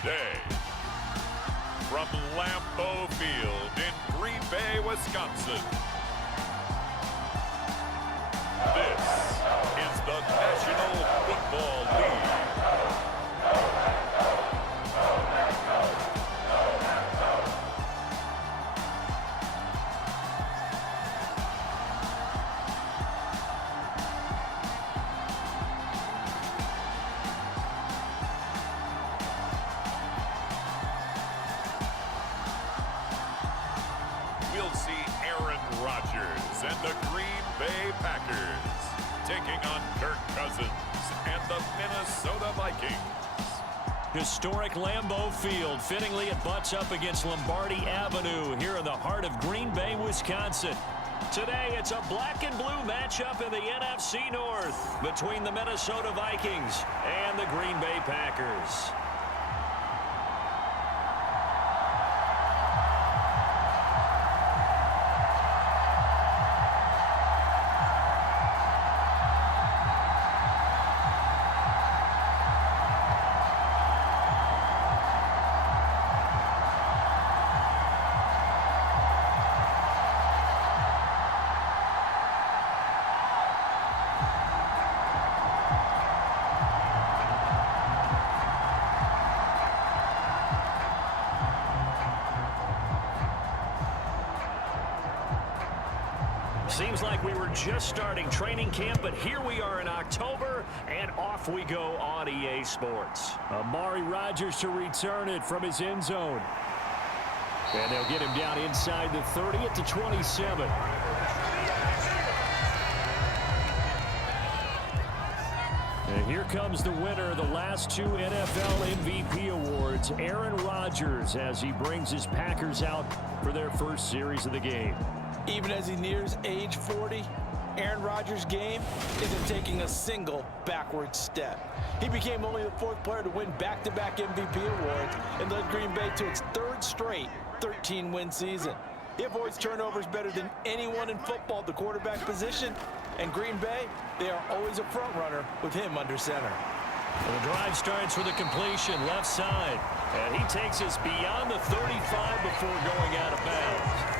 today. From Lambeau Field in Green Bay, Wisconsin, this is the National Football League. We'll see Aaron Rodgers and the Green Bay Packers taking on Kirk Cousins and the Minnesota Vikings. Historic Lambeau Field. Fittingly, it butts up against Lombardi Avenue here in the heart of Green Bay, Wisconsin. Today, it's a black and blue matchup in the NFC North between the Minnesota Vikings and the Green Bay Packers. Seems like we were just starting training camp, but here we are in October, and off we go on EA Sports. Amari Rodgers to return it from his end zone. And they'll get him down inside the 30 at the 27. And here comes the winner of the last two NFL MVP awards, Aaron Rodgers, as he brings his Packers out for their first series of the game. Even as he nears age 40, Aaron Rodgers' game isn't taking a single backward step. He became only the fourth player to win back-to-back MVP awards and led Green Bay to its third straight 13-win season. He avoids turnovers better than anyone in football at the quarterback position, and Green Bay, they are always a front runner with him under center. And the drive starts with a completion left side, and he takes us beyond the 35 before going out of bounds.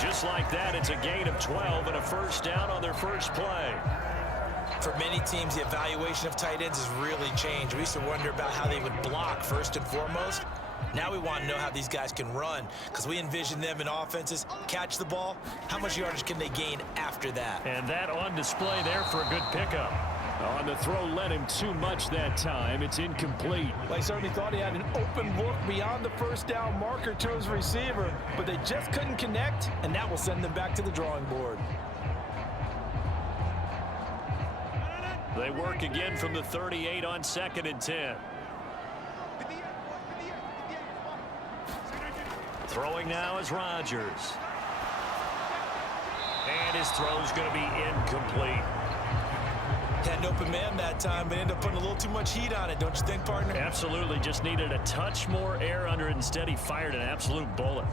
Just like that, it's a gain of 12 and a first down on their first play. For many teams, the evaluation of tight ends has really changed. We used to wonder about how they would block first and foremost. Now we want to know how these guys can run, because we envision them in offenses catch the ball. How much yardage can they gain after that? And that on display there for a good pickup. On the throw led him too much that time. It's incomplete. They certainly thought he had an open look beyond the first down marker to his receiver, but they just couldn't connect, and that will send them back to the drawing board. They work again from the 38 on 2nd and 10. Throwing now is Rodgers. And his throw's going to be incomplete. Had an open man that time, but ended up putting a little too much heat on it, don't you think, partner? Absolutely. Just needed a touch more air under it. Instead, he fired an absolute bullet.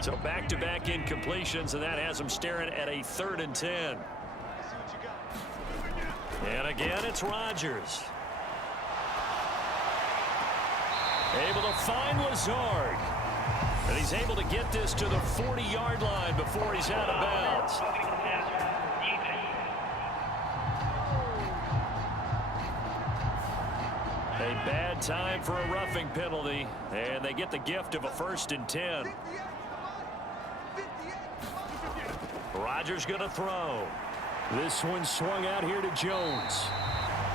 So back-to-back incompletions, and that has him staring at a 3rd and 10. And again, it's Rodgers. Able to find Lazard. And he's able to get this to the 40-yard line before he's out of bounds. A bad time for a roughing penalty, and they get the gift of a 1st and 10. Rodgers going to throw. This one swung out here to Jones.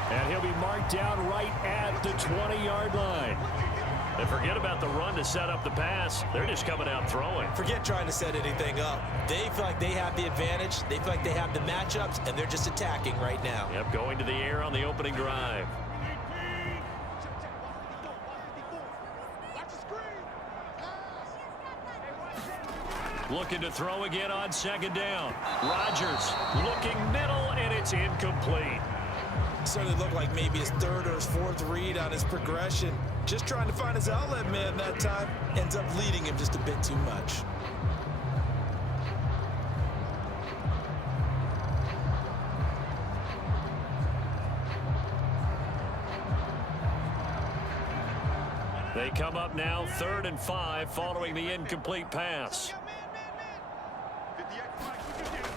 And he'll be marked down right at the 20-yard line. And forget about the run to set up the pass. They're just coming out throwing. Forget trying to set anything up. They feel like they have the advantage. They feel like they have the matchups, and they're just attacking right now. Yep, going to the air on the opening drive. Looking to throw again on 2nd down. Rodgers looking middle, and it's incomplete. Certainly looked like maybe his 3rd or his 4th read on his progression. Just trying to find his outlet man that time. Ends up leading him just a bit too much. They come up now 3rd and 5 following the incomplete pass.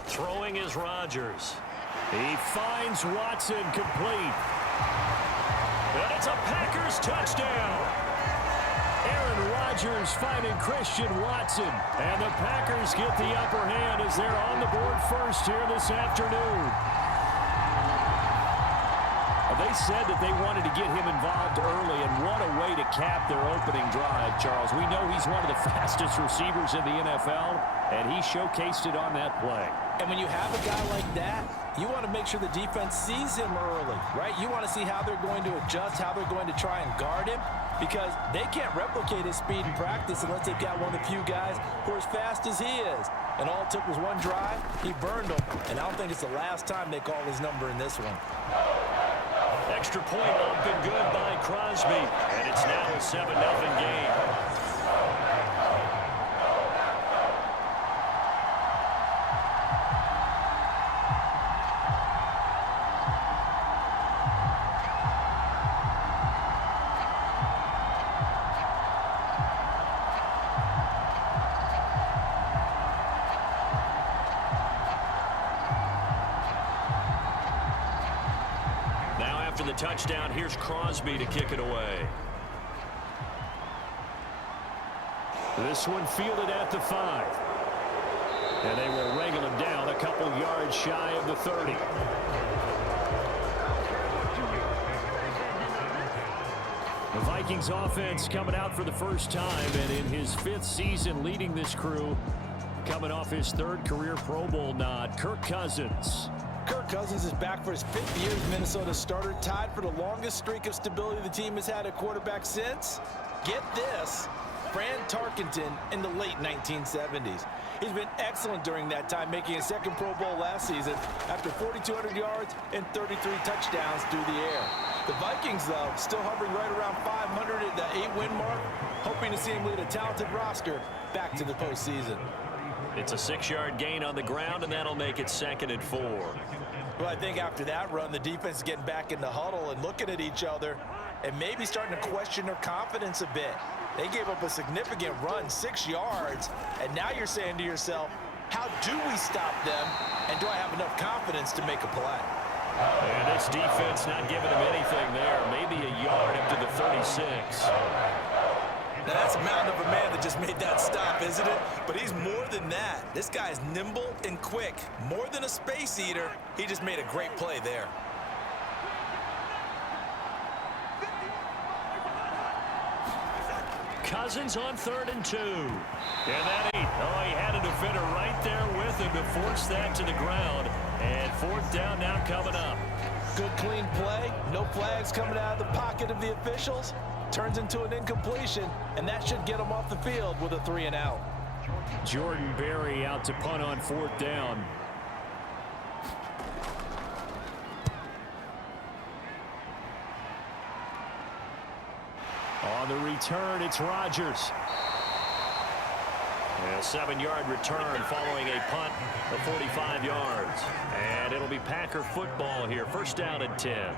Throwing is Rodgers. He finds Watson complete. And it's a Packers touchdown. Aaron Rodgers finding Christian Watson. And the Packers get the upper hand as they're on the board first here this afternoon. They said that they wanted to get him involved early, and what a way to cap their opening drive, Charles. We know he's one of the fastest receivers in the NFL, and he showcased it on that play. And when you have a guy like that, you want to make sure the defense sees him early, right? You want to see how they're going to adjust, how they're going to try and guard him, because they can't replicate his speed in practice unless they've got one of the few guys who are as fast as he is. And all it took was one drive. He burned them, and I don't think it's the last time they call his number in this one. Extra point up and good by Crosby, and it's now a 7-0 game. After the touchdown, here's Crosby to kick it away. This one fielded at the 5. And they will wrangle him down a couple yards shy of the 30. The Vikings offense coming out for the first time, and in his 5th season leading this crew, coming off his 3rd career Pro Bowl nod, Kirk Cousins. Kirk Cousins is back for his 5th year as Minnesota starter, tied for the longest streak of stability the team has had at quarterback since, get this, Fran Tarkenton in the late 1970s. He's been excellent during that time, making his 2nd Pro Bowl last season after 4,200 yards and 33 touchdowns through the air. The Vikings, though, still hovering right around 500 at the 8-win mark, hoping to see him lead a talented roster back to the postseason. It's a 6-yard gain on the ground, and that'll make it 2nd and 4. Well, I think after that run, the defense is getting back in the huddle and looking at each other and maybe starting to question their confidence a bit. They gave up a significant run, 6 yards, and now you're saying to yourself, how do we stop them, and do I have enough confidence to make a play? And this defense not giving him anything there, maybe a yard up to the 36. Now, that's a mountain of a man that just made that stop, isn't it? But he's more than that. This guy's nimble and quick. More than a space eater, he just made a great play there. Cousins on 3rd and 2. And that ain't. Oh, he had a defender right there with him to force that to the ground. And 4th down now coming up. Good, clean play. No flags coming out of the pocket of the officials. Turns into an incompletion, and that should get him off the field with a 3-and-out. Jordan Berry out to punt on 4th down. On the return, it's Rodgers. And a 7-yard return following a punt of 45 yards. And it'll be Packer football here. 1st down and 10.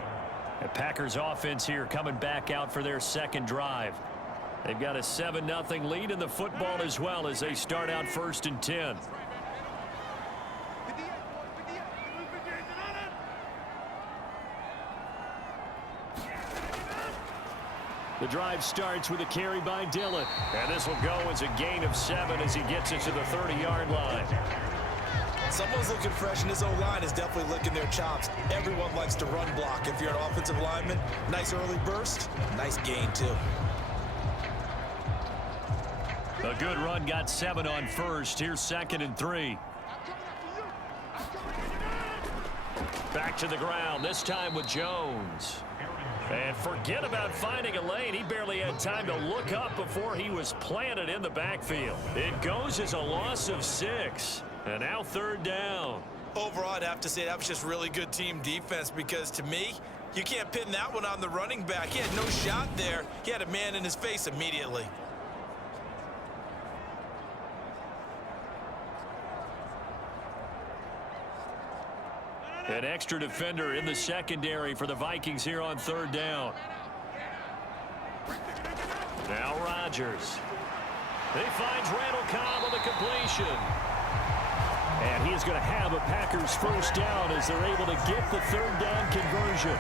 The Packers offense here coming back out for their 2nd drive. They've got a 7-0 lead in the football as well as they start out 1st and 10. The drive starts with a carry by Dillon. And this will go as a gain of 7 as he gets it to the 30-yard line. Someone's looking fresh, and his O-line is definitely licking their chops. Everyone likes to run block. If you're an offensive lineman, nice early burst, nice gain, too. A good run, got 7 on 1st. Here's 2nd and 3. Back to the ground, this time with Jones. And forget about finding a lane. He barely had time to look up before he was planted in the backfield. It goes as a loss of 6. And now 3rd down. Overall, I'd have to say that was just really good team defense, because to me, you can't pin that one on the running back. He had no shot there. He had a man in his face immediately. An extra defender in the secondary for the Vikings here on 3rd down. Now Rodgers. He finds Randall Cobb on the completion. And he is going to have a Packers first down as they're able to get the third down conversion.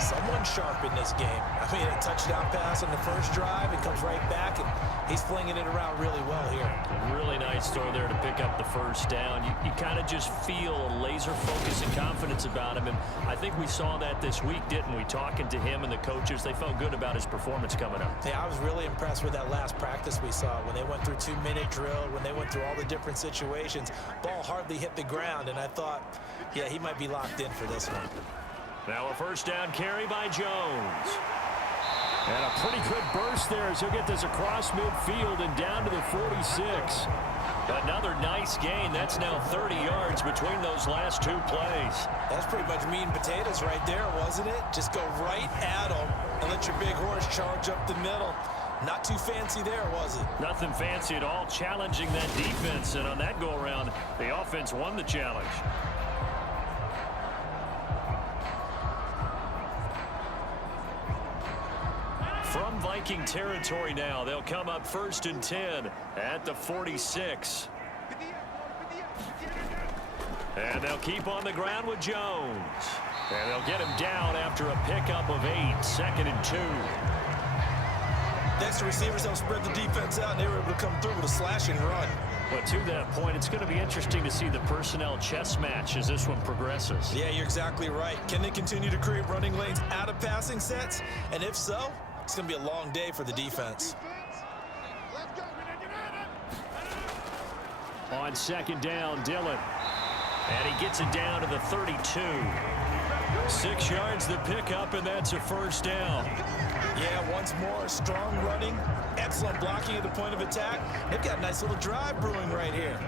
Someone sharp in this game. I mean, a touchdown pass on the first drive. It comes right back, and he's flinging it around really well here. Really nice throw there to pick up the first down. You kind of just feel a laser focus and confidence about him, and I think we saw that this week, didn't we? Talking to him and the coaches, they felt good about his performance coming up. Yeah, I was really impressed with that last practice we saw when they went through 2-minute drill, when they went through all the different situations. Ball hardly hit the ground, and I thought, yeah, he might be locked in for this one. Now a first down carry by Jones. And a pretty good burst there as he'll get this across midfield and down to the 46. Another nice gain. That's now 30 yards between those last two plays. That's pretty much meat and potatoes right there, wasn't it? Just go right at him and let your big horse charge up the middle. Not too fancy there, was it? Nothing fancy at all, challenging that defense. And on that go-around, the offense won the challenge. From Viking territory now, they'll come up 1st and 10 at the 46. And they'll keep on the ground with Jones. And they'll get him down after a pickup of 8, 2nd and 2. Next, the receivers don't spread the defense out, and they were able to come through with a slash and run. But to that point, it's going to be interesting to see the personnel chess match as this one progresses. Yeah, you're exactly right. Can they continue to create running lanes out of passing sets? And if so, it's going to be a long day for the defense. On 2nd down, Dillon. And he gets it down to the 32. 6 yards the pickup, and that's a first down. Yeah, once more, strong running, excellent blocking at the point of attack. They've got a nice little drive brewing right here.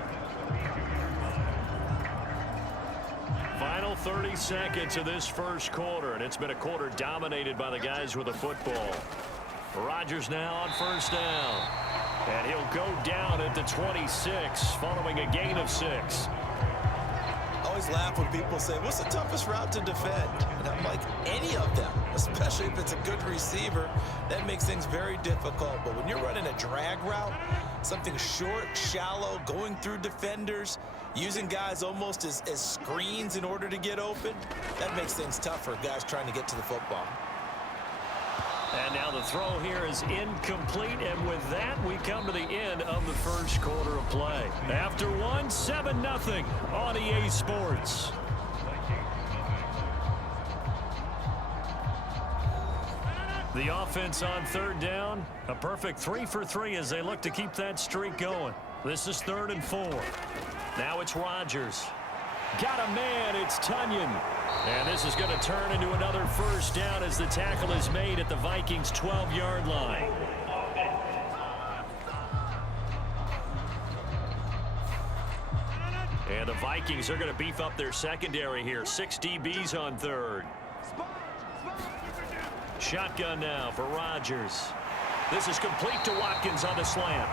Final 30 seconds of this first quarter, and it's been a quarter dominated by the guys with the football. Rodgers now on first down. And he'll go down at the 26 following a gain of 6. I always laugh when people say, what's the toughest route to defend? And I'm like, any of them, especially if it's a good receiver. That makes things very difficult. But when you're running a drag route, something short, shallow, going through defenders, using guys almost as screens in order to get open, that makes things tough for guys trying to get to the football. And now the throw here is incomplete, and with that, we come to the end of the first quarter of play. After one, 7-0 on EA Sports. The offense on 3rd down, a perfect 3 for 3 as they look to keep that streak going. This is 3rd and 4. Now it's Rodgers. Got a man, it's Tunyon. And this is going to turn into another first down as the tackle is made at the Vikings' 12-yard line. And the Vikings are going to beef up their secondary here. 6 DBs on 3rd. Shotgun now for Rodgers. This is complete to Watkins on the slant.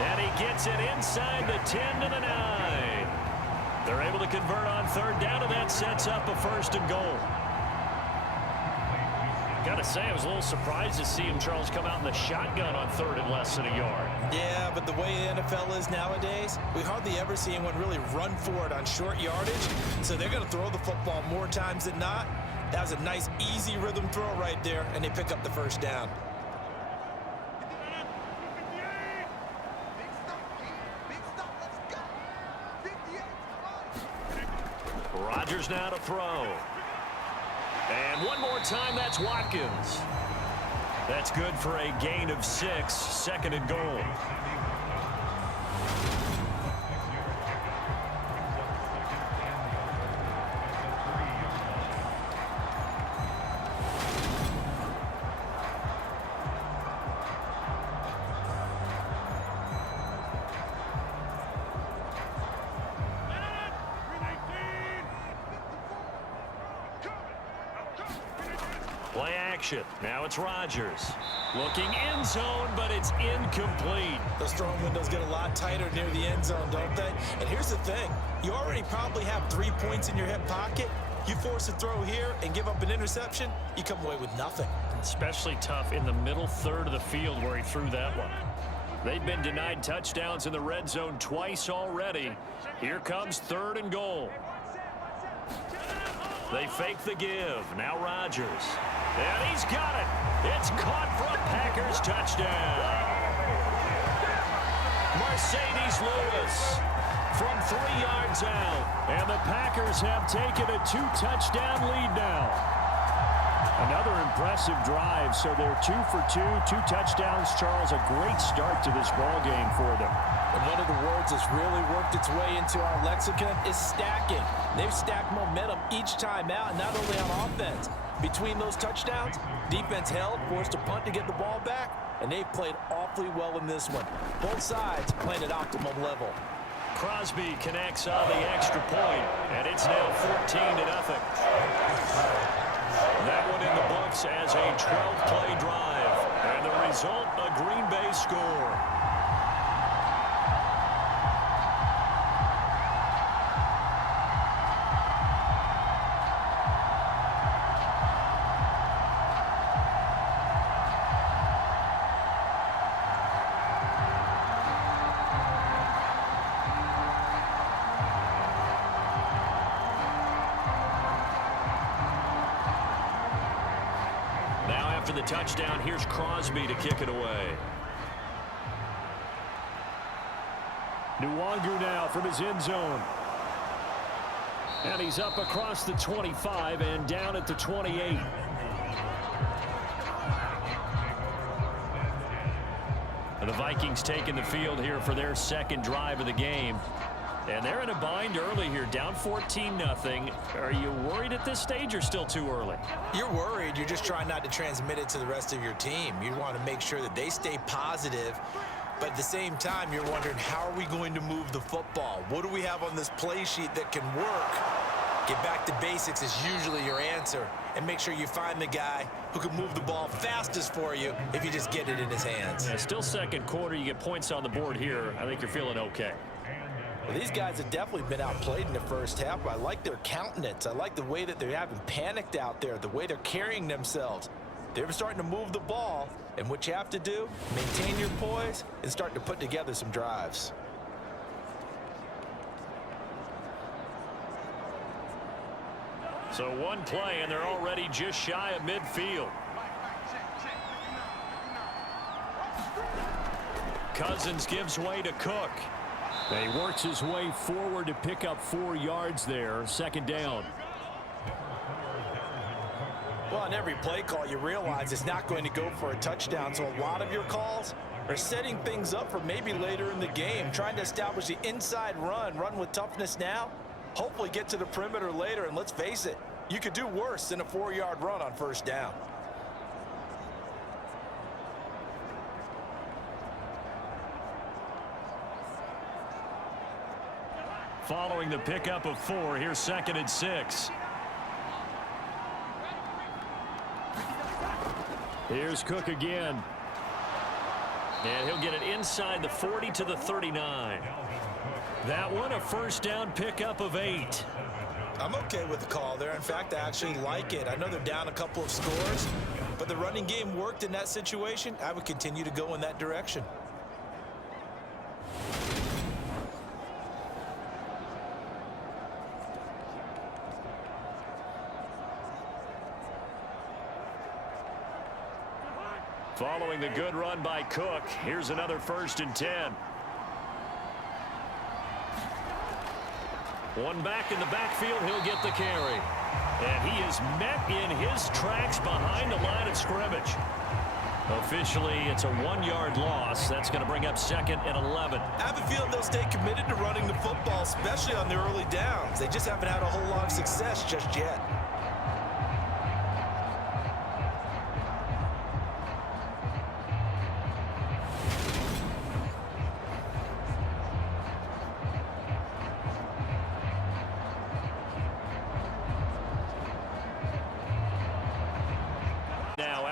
And he gets it inside the 10 to the 9. They're able to convert on 3rd down, and that sets up a 1st and goal. Got to say, I was a little surprised to see him, Charles, come out in the shotgun on 3rd and less than a yard. Yeah, but the way the NFL is nowadays, we hardly ever see anyone really run for it on short yardage. So they're going to throw the football more times than not. That was a nice, easy rhythm throw right there, and they pick up the 1st down. Rodgers now to throw. And one more time, that's Watkins. That's good for a gain of 6, 2nd and goal. Play action. Now it's Rodgers. Looking end zone, but it's incomplete. Those throwing windows get a lot tighter near the end zone, don't they? And here's the thing. You already probably have 3 points in your hip pocket. You force a throw here and give up an interception, you come away with nothing. Especially tough in the middle third of the field where he threw that one. They've been denied touchdowns in the red zone twice already. Here comes 3rd and goal. They fake the give. Now Rodgers. And he's got it. It's caught for a Packers touchdown. Mercedes Lewis from 3 yards out. And the Packers have taken a 2-touchdown lead now. Another impressive drive, so they're 2 for 2, 2 touchdowns. Charles, a great start to this ball game for them. And one of the words that's really worked its way into our lexicon is stacking. They've stacked momentum each time out, and not only on offense. Between those touchdowns, defense held, forced a punt to get the ball back, and they've played awfully well in this one. Both sides playing at optimum level. Crosby connects on the extra point, and it's now 14-0. That one in the books as a 12-play drive. And the result, a Green Bay score. After the touchdown, here's Crosby to kick it away. Nwangu now from his end zone. And he's up across the 25 and down at the 28. And the Vikings taking the field here for their 2nd drive of the game. And they're in a bind early here, down 14-0. Are you worried at this stage or still too early? You're worried. You're just trying not to transmit it to the rest of your team. You want to make sure that they stay positive. But at the same time, you're wondering, how are we going to move the football? What do we have on this play sheet that can work? Get back to basics is usually your answer. And make sure you find the guy who can move the ball fastest for you if you just get it in his hands. Yeah, still 2nd quarter. You get points on the board here. I think you're feeling okay. Well, these guys have definitely been outplayed in the first half. I like their countenance. I like the way that they haven't panicked out there, the way they're carrying themselves. They're starting to move the ball, and what you have to do, maintain your poise and start to put together some drives. So 1 play, and they're already just shy of midfield. Cousins gives way to Cook. And he works his way forward to pick up 4 yards there. 2nd down. Well, on every play call, you realize it's not going to go for a touchdown. So a lot of your calls are setting things up for maybe later in the game, trying to establish the inside run with toughness now, hopefully get to the perimeter later. And let's face it, you could do worse than a 4-yard run on 1st down. Following the pickup of 4, here's 2nd and 6. Here's Cook again. And he'll get it inside the 40 to the 39. That one, a 1st down pickup of 8. I'm okay with the call there. In fact, I actually like it. I know they're down a couple of scores, but the running game worked in that situation. I would continue to go in that direction. Following the good run by Cook, here's another 1st and 10. One back in the backfield, he'll get the carry. And he is met in his tracks behind the line of scrimmage. Officially, it's a 1-yard loss. That's going to bring up 2nd and 11. I have a feeling they'll stay committed to running the football, especially on the early downs. They just haven't had a whole lot of success just yet.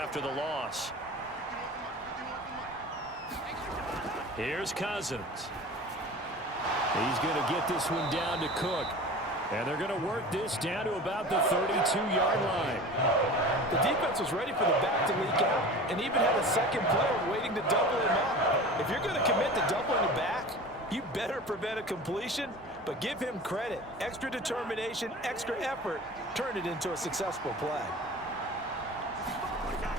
After the loss. Here's Cousins. He's going to get this one down to Cook. And they're going to work this down to about the 32-yard line. The defense was ready for the back to leak out and even had a second player waiting to double him up. If you're going to commit to doubling the back, you better prevent a completion, but give him credit. Extra determination, extra effort, turn it into a successful play.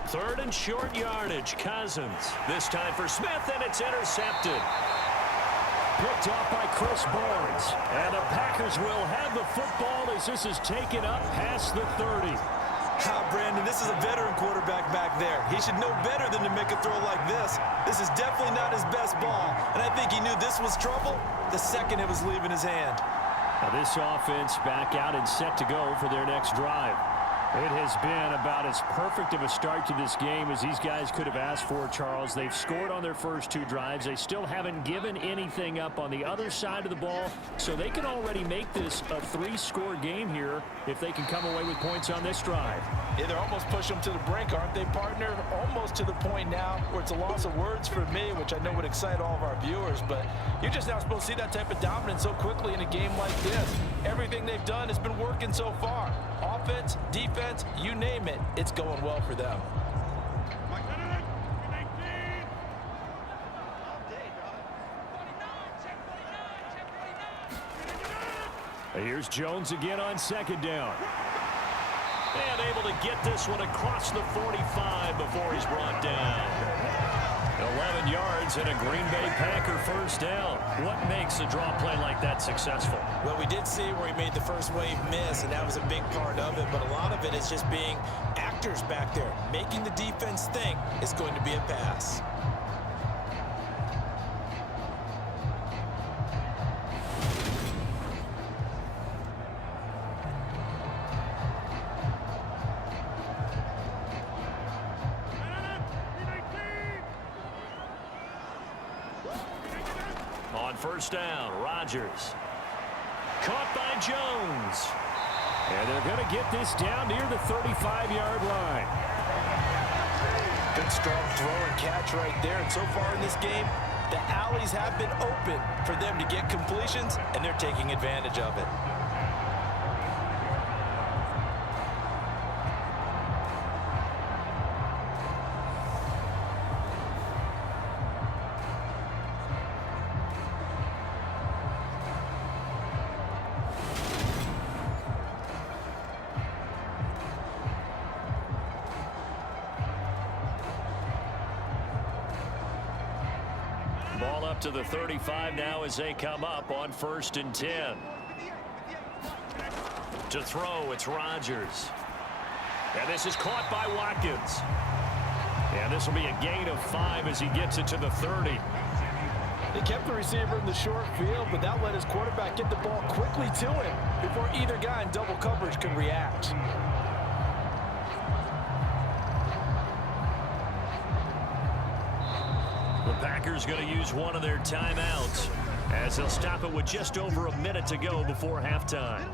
3rd and short yardage, Cousins. This time for Smith, and it's intercepted. Picked off by Chris Barnes. And the Packers will have the football as this is taken up past the 30. Brandon, this is a veteran quarterback back there. He should know better than to make a throw like this. This is definitely not his best ball. And I think he knew this was trouble the second it was leaving his hand. Now this offense back out and set to go for their next drive. It has been about as perfect of a start to this game as these guys could have asked for, Charles. They've scored on their first 2 drives. They still haven't given anything up on the other side of the ball, so they can already make this a 3-score game here if they can come away with points on this drive. Yeah, they're almost pushing them to the brink, aren't they, partner? Almost to the point now where it's a loss of words for me, which I know would excite all of our viewers, but you're just not supposed to see that type of dominance so quickly in a game like this. Everything they've done has been working so far. Offense, defense, you name it, it's going well for them. Here's Jones again on 2nd down. And able to get this one across the 45 before he's brought down. 11 yards and a Green Bay Packer 1st down. What makes a draw play like that successful? Well, we did see where he made the first wave miss, and that was a big part of it. But a lot of it is just being actors back there, making the defense think it's going to be a pass. On 1st down, Rodgers. Caught by Jones. And they're going to get this down near the 35-yard line. Good strong throw and catch right there. And so far in this game, the alleys have been open for them to get completions, and they're taking advantage of it. Ball up to the 35 now as they come up on 1st and 10. To throw, it's Rodgers. And this is caught by Watkins. And this will be a gain of 5 as he gets it to the 30. They kept the receiver in the short field, but that let his quarterback get the ball quickly to him before either guy in double coverage could react. The Packers going to use one of their timeouts as they'll stop it with just over a minute to go before halftime.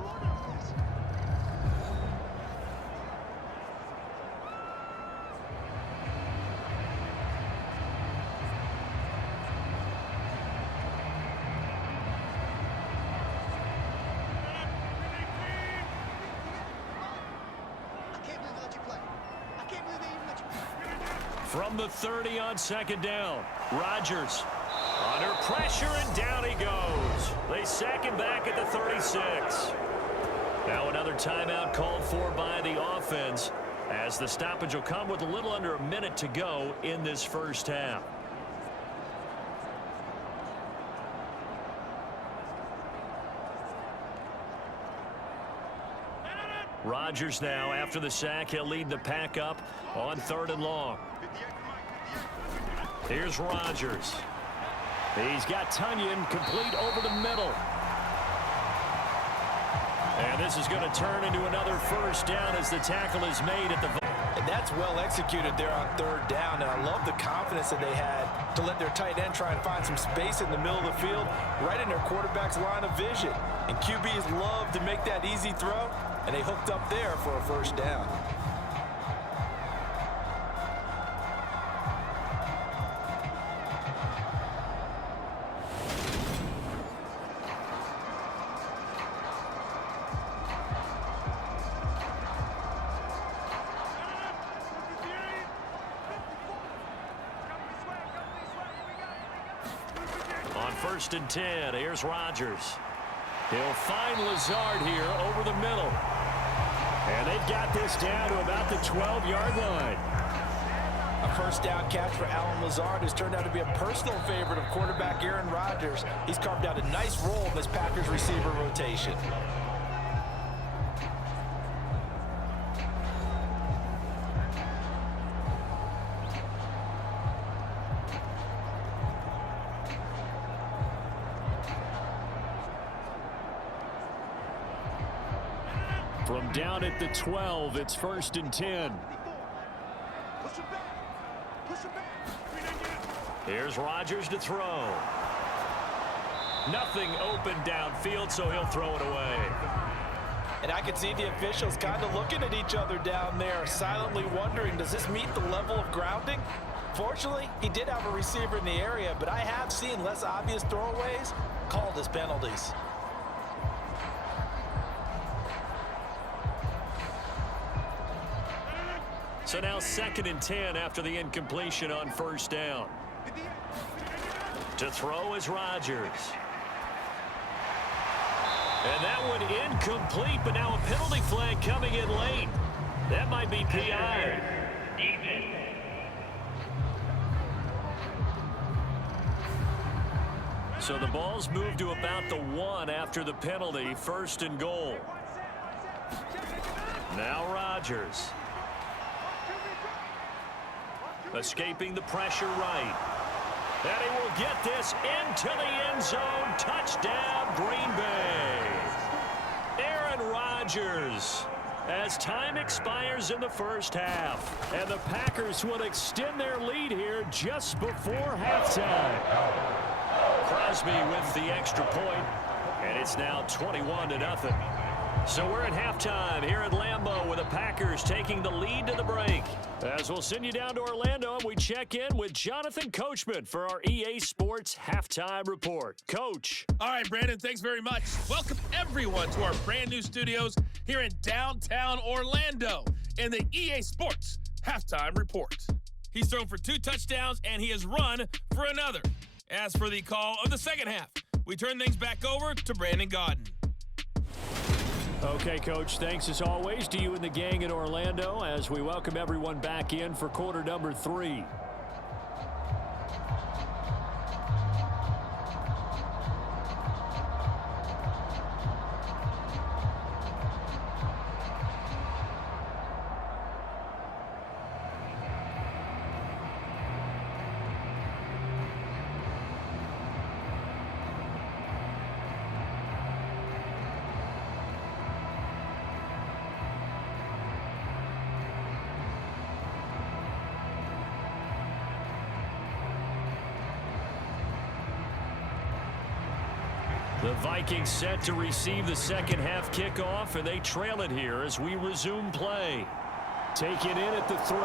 From the 30 on 2nd down, Rodgers under pressure, and down he goes. They sack him back at the 36. Now another timeout called for by the offense as the stoppage will come with a little under a minute to go in this 1st half. Rodgers now, after the sack, he'll lead the pack up on 3rd and long. Here's Rodgers. He's got Tunyon complete over the middle. And this is going to turn into another 1st down as the tackle is made at the... And that's well executed there on 3rd down, and I love the confidence that they had to let their tight end try and find some space in the middle of the field, right in their quarterback's line of vision. And QBs love to make that easy throw, and they hooked up there for a 1st down. first and 10. Here's Rodgers. He'll find Lazard here over the middle. And they've got this down to about the 12-yard line. A first down catch for Allen Lazard has turned out to be a personal favorite of quarterback Aaron Rodgers. He's carved out a nice role in this Packers receiver rotation. From down at the 12, it's first and 10. Here's Rodgers to throw. Nothing open downfield, so he'll throw it away. And I can see the officials kind of looking at each other down there, silently wondering, does this meet the level of grounding? Fortunately, he did have a receiver in the area, but I have seen less obvious throwaways called as penalties. So now second and 10 after the incompletion on first down. To throw is Rodgers. And that one incomplete, but now a penalty flag coming in late. That might be PI. So the ball's moved to about the 1 after the penalty, first and goal. Now Rodgers. Escaping the pressure right. And he will get this into the end zone. Touchdown, Green Bay. Aaron Rodgers. As time expires in the first half. And the Packers will extend their lead here just before halftime. Crosby with the extra point. And it's now 21-0. So we're at halftime here at Lambeau with the Packers taking the lead to the break. As we'll send you down to Orlando, we check in with Jonathan Coachman for our EA Sports Halftime Report. Coach. All right, Brandon, thanks very much. Welcome, everyone, to our brand new studios here in downtown Orlando in the EA Sports Halftime Report. He's thrown for 2 touchdowns, and he has run for another. As for the call of the second half, we turn things back over to Brandon Gaudin. Okay, Coach, thanks as always to you and the gang in Orlando as we welcome everyone back in for quarter number 3. The Vikings set to receive the second half kickoff, and they trail it here as we resume play. Take it in at the 3.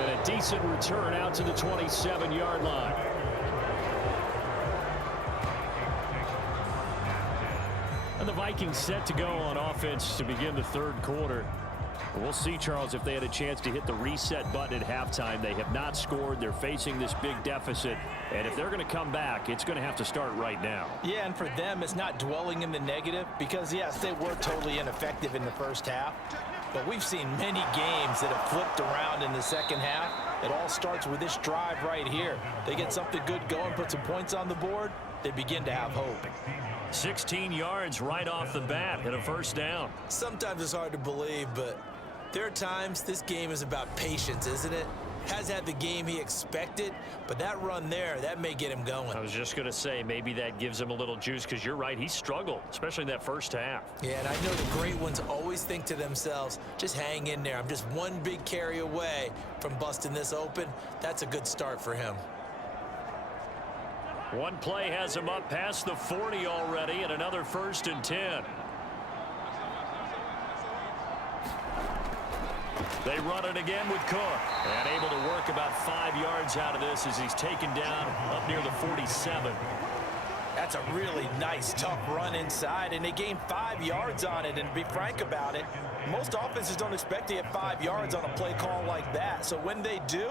And a decent return out to the 27-yard line. And the Vikings set to go on offense to begin the third quarter. We'll see, Charles, if they had a chance to hit the reset button at halftime. They have not scored. They're facing this big deficit. And if they're going to come back, it's going to have to start right now. Yeah, and for them, it's not dwelling in the negative because, yes, they were totally ineffective in the first half. But we've seen many games that have flipped around in the second half. It all starts with this drive right here. They get something good going, put some points on the board, they begin to have hope. 16 yards right off the bat and a first down. Sometimes it's hard to believe, but there are times this game is about patience, isn't it? Has had the game he expected, but that run there, that may get him going. I was just going to say, maybe that gives him a little juice because you're right, he struggled, especially in that first half. Yeah, and I know the great ones always think to themselves, just hang in there. I'm just one big carry away from busting this open. That's a good start for him. One play has him up past the 40 already, and another first and 10. They run it again with Cook. And able to work about 5 yards out of this as he's taken down up near the 47. That's a really nice, tough run inside, and they gained 5 yards on it. And to be frank about it, most offenses don't expect to get 5 yards on a play call like that. So when they do,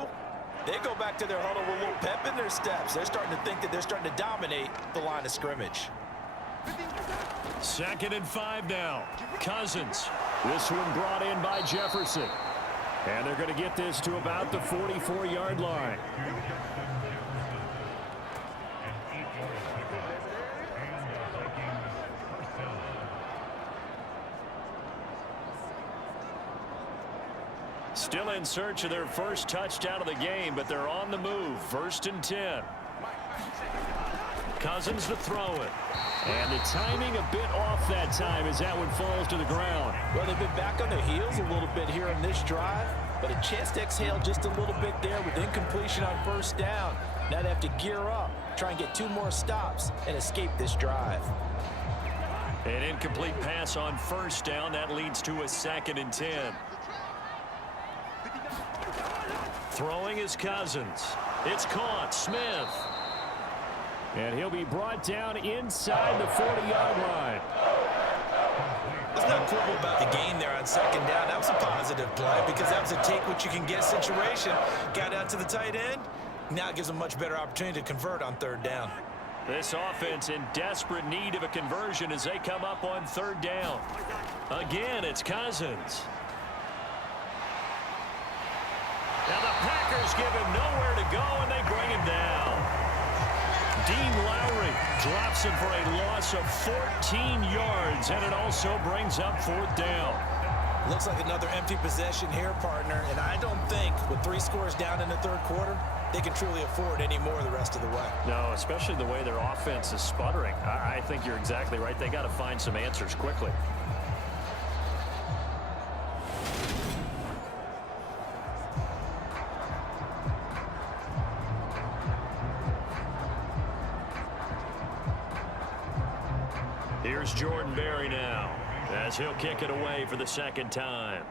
they go back to their huddle with a little pep in their first steps. They're starting to think that they're starting to dominate the line of scrimmage. 2nd and 5 now. Cousins. This one brought in by Jefferson. And they're going to get this to about the 44-yard line. Still in search of their first touchdown of the game, but they're on the move. 1st and 10. Cousins to throw it. And the timing a bit off that time as that one falls to the ground. Well, they've been back on their heels a little bit here in this drive, but a chance to exhale just a little bit there with incompletion on 1st down. Now they have to gear up, try and get 2 more stops, and escape this drive. An incomplete pass on 1st down. That leads to a 2nd and 10. Throwing is Cousins. It's caught. Smith. And he'll be brought down inside the 40-yard line. Let's not quibble about the gain there on 2nd down. That was a positive play because that was a take-what-you-can-get situation. Got out to the tight end. Now it gives them a much better opportunity to convert on 3rd down. This offense in desperate need of a conversion as they come up on 3rd down. Again, it's Cousins. Now the Packers give him nowhere to go, and they bring him down. Dean Lowry drops him for a loss of 14 yards, and it also brings up 4th down. Looks like another empty possession here, partner, and I don't think with 3 scores down in the 3rd quarter, they can truly afford any more the rest of the way. No, especially the way their offense is sputtering. I think you're exactly right. They got to find some answers quickly. Here's Jordan Berry now as he'll kick it away for the 2nd time.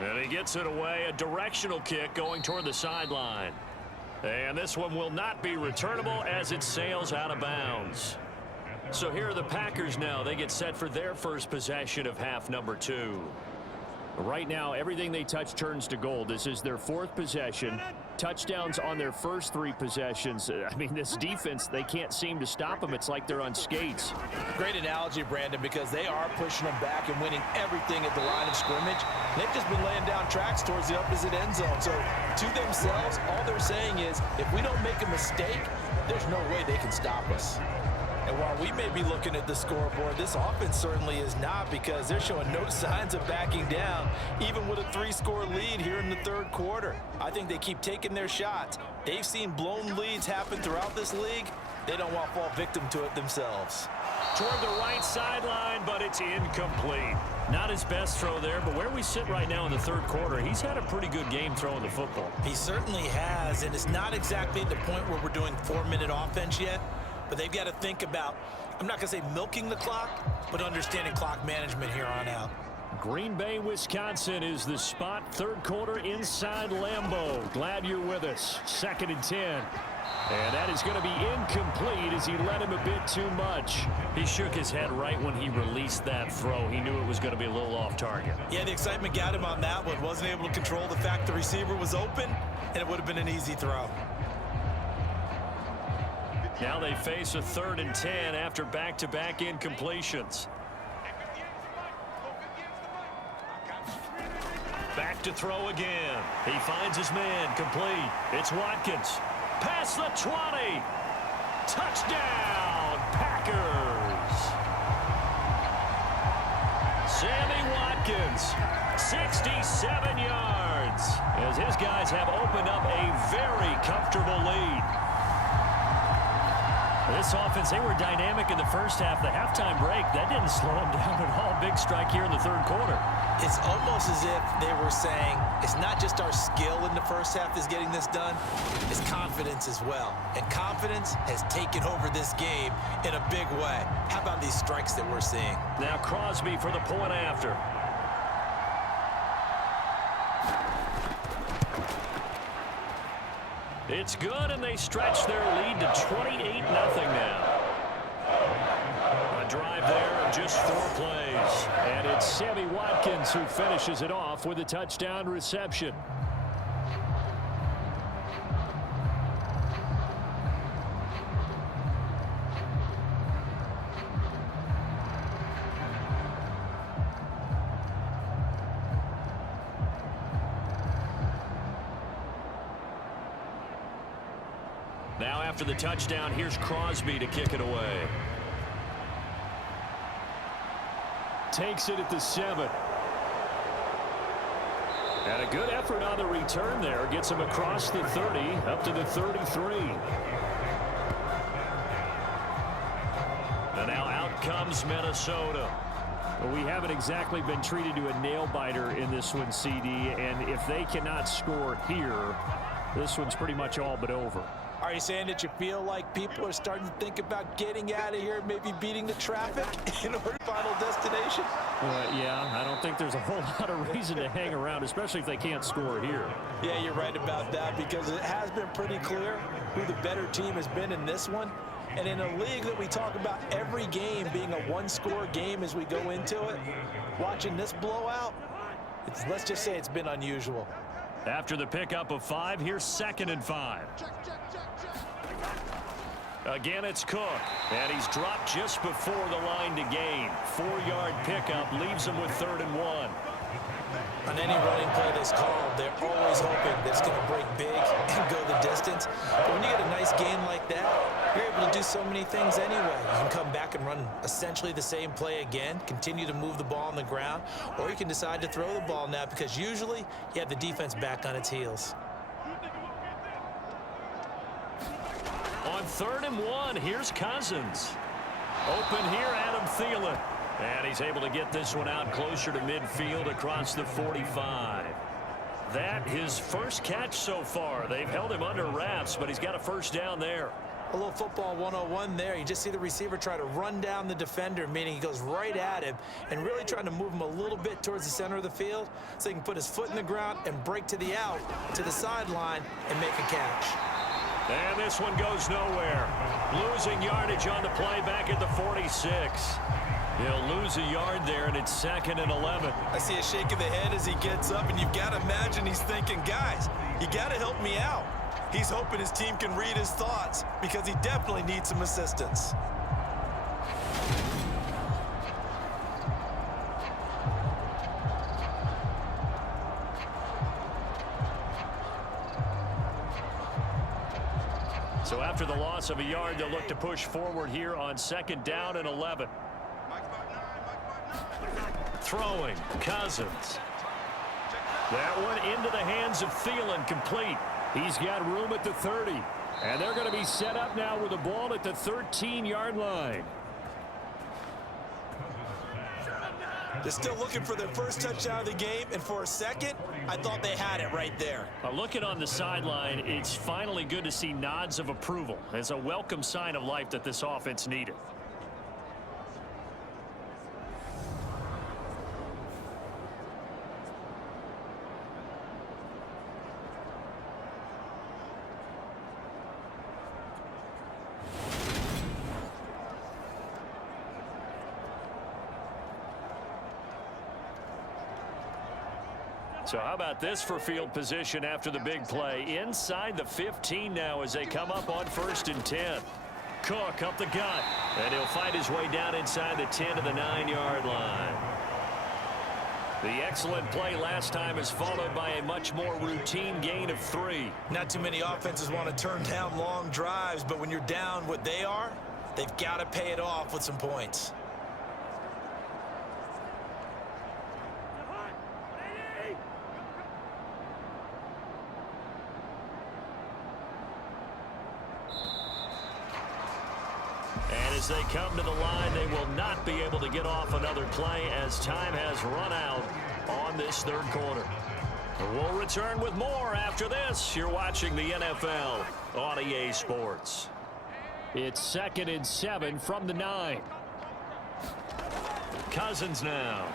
And he gets it away, a directional kick going toward the sideline. And this one will not be returnable as it sails out of bounds. So here are the Packers now. They get set for their first possession of half number 2. Right now, everything they touch turns to gold. This is their 4th possession. Touchdowns on their first 3 possessions. I mean, this defense, they can't seem to stop them. It's like they're on skates. Great analogy, Brandon, because they are pushing them back and winning everything at the line of scrimmage. They've just been laying down tracks towards the opposite end zone. So to themselves, all they're saying is, if we don't make a mistake, there's no way they can stop us. And while we may be looking at the scoreboard, this offense certainly is not, because they're showing no signs of backing down, even with a 3-score lead here in the 3rd quarter. I think they keep taking their shots. They've seen blown leads happen throughout this league. They don't want to fall victim to it themselves. Toward the right sideline, but it's incomplete. Not his best throw there, but where we sit right now in the 3rd quarter, he's had a pretty good game throwing the football. He certainly has, and it's not exactly at the point where we're doing 4-minute offense yet. But they've got to think about, I'm not going to say milking the clock, but understanding clock management here on out. Green Bay, Wisconsin is the spot. 3rd quarter inside Lambeau. Glad you're with us. 2nd and 10. And that is going to be incomplete as he led him a bit too much. He shook his head right when he released that throw. He knew it was going to be a little off target. Yeah, the excitement got him on that one. Wasn't able to control the fact the receiver was open, and it would have been an easy throw. Now they face a 3rd and 10 after back-to-back incompletions. Back to throw again. He finds his man, complete. It's Watkins. Past the 20. Touchdown, Packers. Sammy Watkins, 67 yards, as his guys have opened up a very comfortable lead. This offense, they were dynamic in the first half. The halftime break, that didn't slow them down at all. Big strike here in the 3rd quarter. It's almost as if they were saying, it's not just our skill in the first half that's getting this done, it's confidence as well. And confidence has taken over this game in a big way. How about these strikes that we're seeing? Now Crosby for the point after. It's good, and they stretch their lead to 28-0 now. A drive there of just 4 plays. And it's Sammy Watkins who finishes it off with a touchdown reception. Now after the touchdown, here's Crosby to kick it away. Takes it at the 7. And a good effort on the return there. Gets him across the 30, up to the 33. And now out comes Minnesota. Well, we haven't exactly been treated to a nail-biter in this one, CD. And if they cannot score here, this one's pretty much all but over. Are you saying that you feel like people are starting to think about getting out of here, maybe beating the traffic in order to final destination? Yeah, I don't think there's a whole lot of reason to hang around, especially if they can't score here. Yeah, you're right about that, because it has been pretty clear who the better team has been in this one. And in a league that we talk about every game being a one-score game as we go into it, watching this blowout, let's just say it's been unusual. After the pickup of 5, here's 2nd and 5. Again, it's Cook, and he's dropped just before the line to gain. 4-yard pickup leaves him with 3rd and 1. On any running play that's called, they're always hoping that it's going to break big and go the distance. But when you get a nice gain like that, you're able to do so many things anyway. You can come back and run essentially the same play again, continue to move the ball on the ground, or you can decide to throw the ball now, because usually you have the defense back on its heels. On 3rd and 1, here's Cousins. Open here, Adam Thielen. And he's able to get this one out closer to midfield across the 45. That his first catch so far. They've held him under wraps, but he's got a first down there. A little football 101 there. You just see the receiver try to run down the defender, meaning he goes right at him and really trying to move him a little bit towards the center of the field so he can put his foot in the ground and break to the out, to the sideline, and make a catch. And this one goes nowhere. Losing yardage on the play back at the 46. He'll lose a yard there, and it's 2nd and 11. I see a shake of the head as he gets up, and you've got to imagine he's thinking, guys, you got to help me out. He's hoping his team can read his thoughts, because he definitely needs some assistance. So after the loss of a yard, they'll look to push forward here on 2nd down and 11. Throwing, Cousins. That one into the hands of Thielen, complete. He's got room at the 30. And they're going to be set up now with the ball at the 13-yard line. They're still looking for their first touchdown of the game, and for a second, I thought they had it right there. Looking on the sideline, it's finally good to see nods of approval as a welcome sign of life that this offense needed. So how about this for field position after the big play? Inside the 15 now as they come up on 1st and 10. Cook up the gut, and he'll fight his way down inside the 10 to the 9-yard line. The excellent play last time is followed by a much more routine gain of 3. Not too many offenses want to turn down long drives, but when you're down what they are, they've got to pay it off with some points. And as they come to the line, they will not be able to get off another play as time has run out on this 3rd quarter. We'll return with more after this. You're watching the NFL on EA Sports. It's 2nd and 7 from the 9. Cousins now.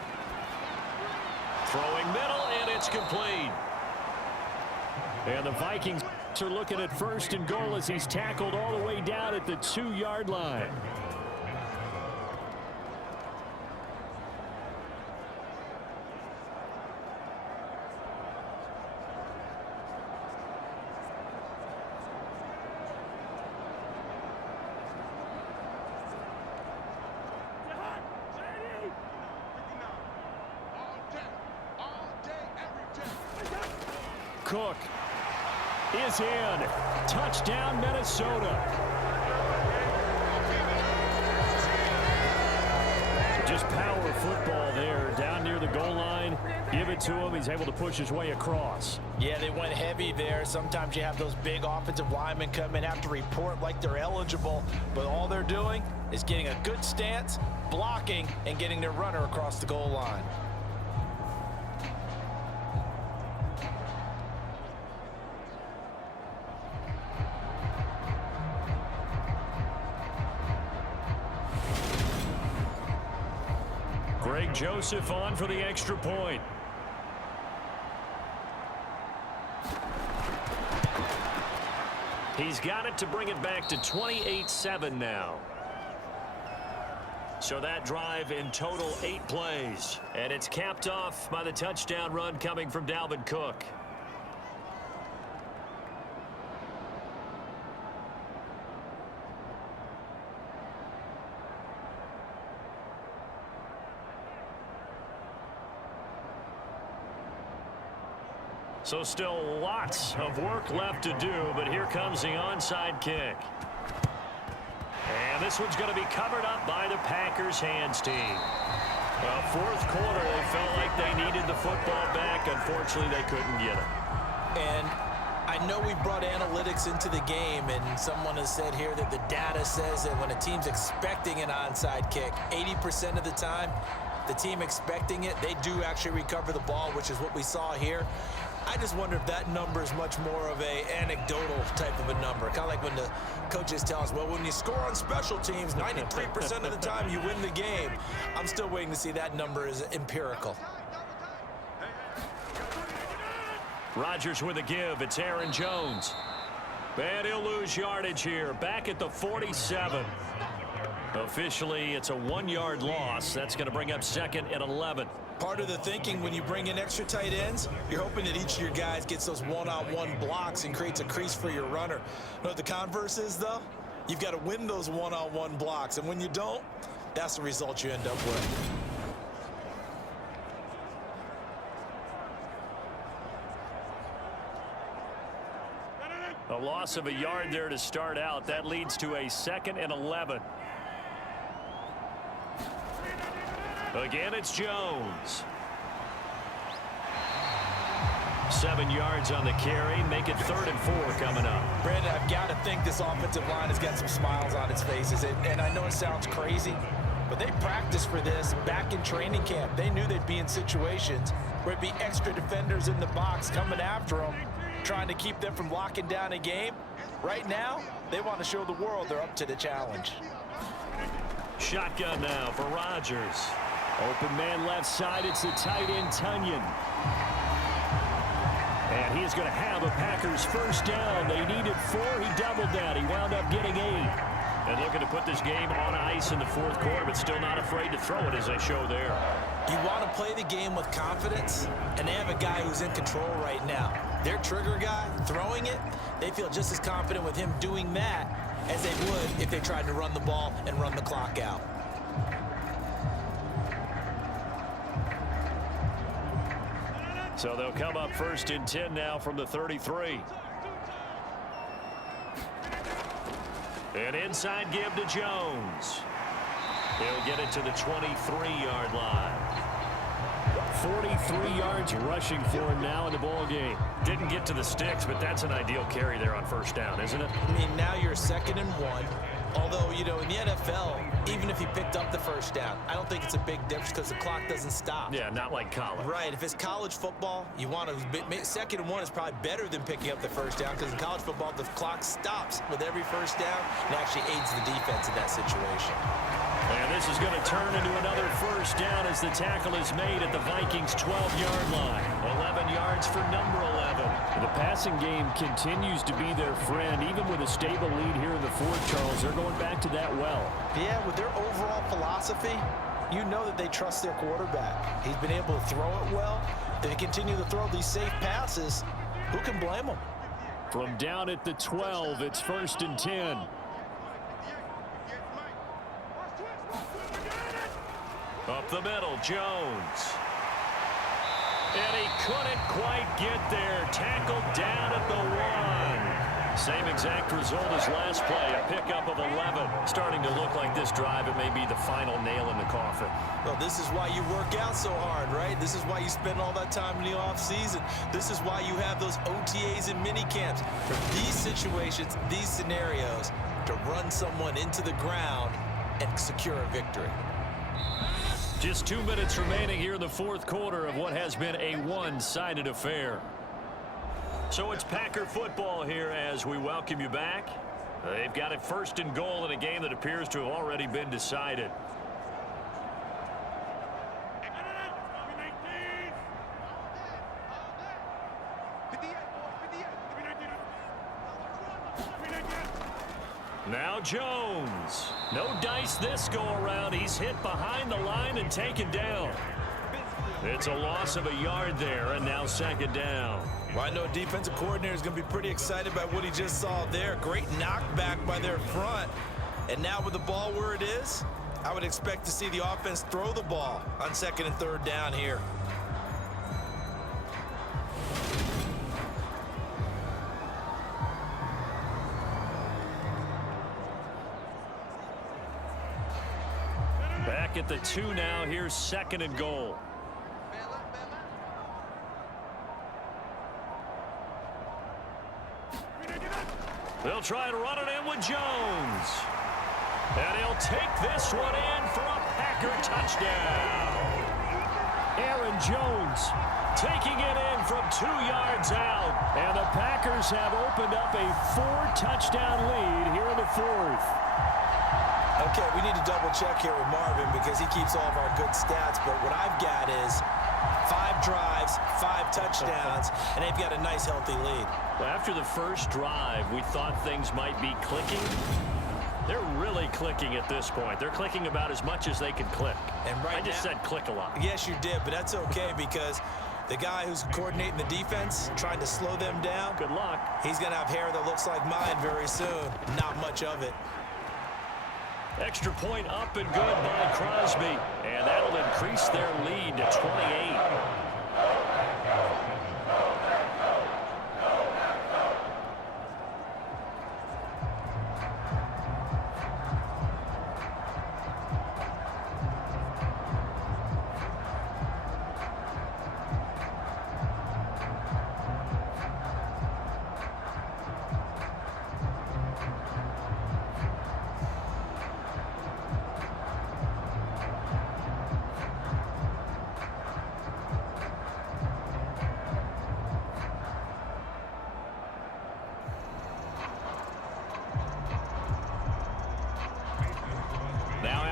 Throwing middle, and it's complete. And the Vikings are looking at 1st and goal as he's tackled all the way down at the 2-yard line. Cook. is in. Touchdown, Minnesota. Just power football there, down near the goal line. Give it to him. He's able to push his way across. Yeah, they went heavy there. Sometimes you have those big offensive linemen come in, have to report like they're eligible, but all they're doing is getting a good stance, blocking, and getting their runner across the goal line. Greg Joseph on for the extra point. He's got it to bring it back to 28-7 now. So that drive in total 8 plays. And it's capped off by the touchdown run coming from Dalvin Cook. So still lots of work left to do, but here comes the onside kick. And this one's going to be covered up by the Packers hands team. Well, fourth quarter, they felt like they needed the football back. Unfortunately, they couldn't get it. And I know we brought analytics into the game, and someone has said here that the data says that when a team's expecting an onside kick, 80% of the time, the team expecting it, they do actually recover the ball, which is what we saw here. I just wonder if that number is much more of a anecdotal type of a number. Kind of like when the coaches tell us, well, when you score on special teams, 93% of the time you win the game. I'm still waiting to see that number is empirical. Rodgers with a give. It's Aaron Jones. And he'll lose yardage here. Back at the 47. Officially, it's a 1-yard loss. That's going to bring up 2nd and 11. Part of the thinking when you bring in extra tight ends, you're hoping that each of your guys gets those one-on-one blocks and creates a crease for your runner. You know what the converse is, though? You've got to win those one-on-one blocks, and when you don't, that's the result you end up with. A loss of a yard there to start out. That leads to a 2nd and 11. Again, it's Jones. 7 yards on the carry. Make it 3rd and 4 coming up. Brandon, I've got to think this offensive line has got some smiles on its faces. And I know it sounds crazy, but they practiced for this back in training camp. They knew they'd be in situations where it'd be extra defenders in the box coming after them, trying to keep them from locking down a game. Right now, they want to show the world they're up to the challenge. Shotgun now for Rodgers. Open man left side. It's the tight end, Tunyon. And he's going to have a Packers first down. They needed 4. He doubled that. He wound up getting 8. And looking to put this game on ice in the fourth quarter, but still not afraid to throw it as they show there. You want to play the game with confidence, and they have a guy who's in control right now. Their trigger guy throwing it, they feel just as confident with him doing that as they would if they tried to run the ball and run the clock out. So they'll come up 1st and 10 now from the 33. An inside give to Jones. He'll get it to the 23-yard line. 43 yards rushing for him now in the ball game. Didn't get to the sticks, but that's an ideal carry there on first down, isn't it? I mean, now you're 2nd and 1. Although, you know, in the NFL, even if he picked up the first down, I don't think it's a big difference because the clock doesn't stop. Yeah, not like college. Right. If it's college football, you want to 2nd and 1 is probably better than picking up the first down because in college football, the clock stops with every first down and actually aids the defense in that situation. And this is going to turn into another first down as the tackle is made at the Vikings' 12-yard line. 11 yards for number 11. The passing game continues to be their friend. Even with a stable lead here in the fourth, Charles, they're going back to that well. Yeah, with their overall philosophy, you know that they trust their quarterback. He's been able to throw it well. They continue to throw these safe passes. Who can blame them? From down at the 12, it's 1st and 10. Up the middle, Jones. And he couldn't quite get there. Tackled down at the 1. Same exact result as last play, a pickup of 11. Starting to look like this drive, it may be the final nail in the coffin. Well, this is why you work out so hard, right? This is why you spend all that time in the offseason. This is why you have those OTAs and mini camps. For these situations, these scenarios, to run someone into the ground and secure a victory. Just 2 minutes remaining here in the fourth quarter of what has been a one-sided affair. So it's Packer football here as we welcome you back. They've got it first and goal in a game that appears to have already been decided. Now Jones. No dice this go around. He's hit behind the line and taken down. It's a loss of a yard there, and now second down. Well, I know a defensive coordinator is going to be pretty excited about what he just saw there. Great knockback by their front. And now with the ball where it is, I would expect to see the offense throw the ball on second and third down here. Back at the 2 now. Here's second and goal. They'll try to run it in with Jones. And he'll take this one in for a Packer touchdown. Aaron Jones taking it in from 2 yards out. And the Packers have opened up a 4-touchdown lead here in the fourth. Okay, we need to double check here with Marvin because he keeps all of our good stats. But what I've got is 5 drives, 5 touchdowns, and they've got a nice, healthy lead. Well, after the first drive, we thought things might be clicking. They're really clicking at this point. They're clicking about as much as they can click. And I just said click a lot. Yes, you did, but that's okay because the guy who's coordinating the defense, trying to slow them down, Good luck. he's going to have hair that looks like mine very soon. Not much of it. Extra point up and good by Crosby. And that'll increase their lead to 28.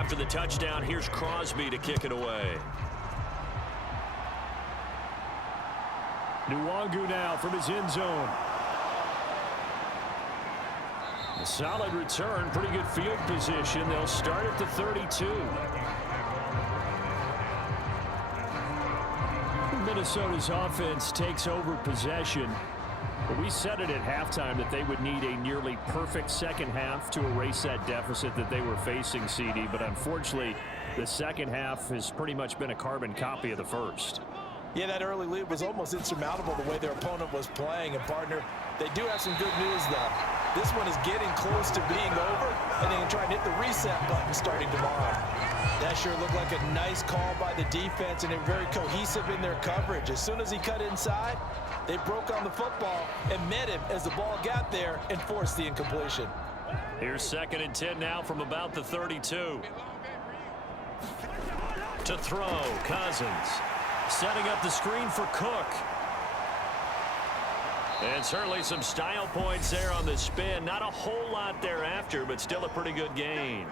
After the touchdown, here's Crosby to kick it away. Nwangu now from his end zone. A solid return, pretty good field position. They'll start at the 32. Minnesota's offense takes over possession. But we said it at halftime that they would need a nearly perfect second half to erase that deficit that they were facing, CD. But unfortunately, the second half has pretty much been a carbon copy of the first. Yeah, that early lead was almost insurmountable the way their opponent was playing. And, partner, they do have some good news, though. This one is getting close to being over, and they can try and hit the reset button starting tomorrow. That sure looked like a nice call by the defense, and they're very cohesive in their coverage. As soon as he cut inside, they broke on the football and met him as the ball got there and forced the incompletion. Here's second and 10 now from about the 32. To throw, Cousins. Setting up the screen for Cook. And certainly some style points there on the spin. Not a whole lot thereafter, but still a pretty good gain.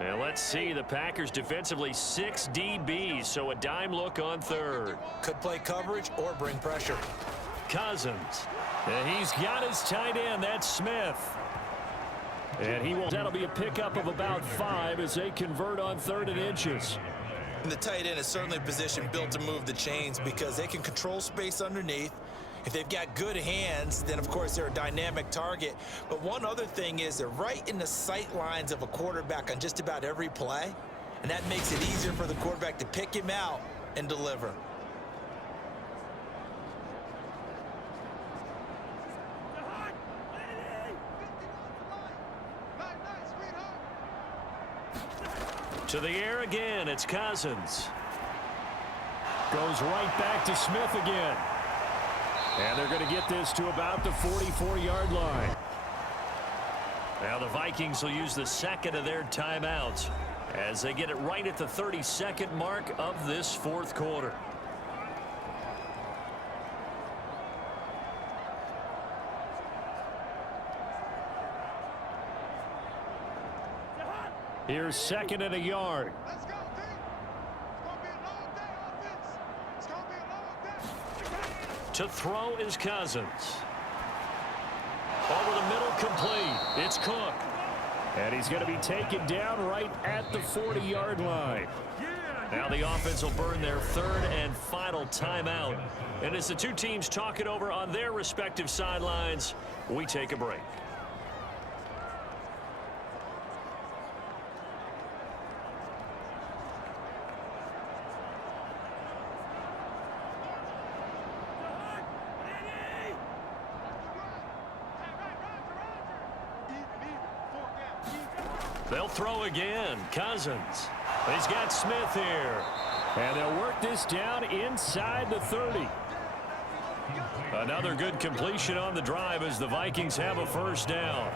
And let's see, the Packers defensively 6 DBs, so a dime look on third. Could play coverage or bring pressure. Cousins. And he's got his tight end. That's Smith. And that'll be a pickup of about 5 as they convert on 3rd and inches. And the tight end is certainly a position built to move the chains because they can control space underneath. If they've got good hands, then, of course, they're a dynamic target. But one other thing is they're right in the sight lines of a quarterback on just about every play, and that makes it easier for the quarterback to pick him out and deliver. To the air again, it's Cousins. Goes right back to Smith again. And they're going to get this to about the 44-yard line. Now the Vikings will use the second of their timeouts as they get it right at the 32nd mark of this fourth quarter. Here's second and a yard. Let's go, team. It's going to be a long day, offense. It's going to be a long day. To throw is Cousins. Over the middle, complete. It's Cook. And he's going to be taken down right at the 40-yard line. Now the offense will burn their third and final timeout. And as the two teams talk it over on their respective sidelines, we take a break. They'll throw again. Cousins. He's got Smith here. And they'll work this down inside the 30. Another good completion on the drive as the Vikings have a first down.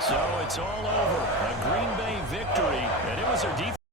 So it's all over. A Green Bay victory, and it was their defense.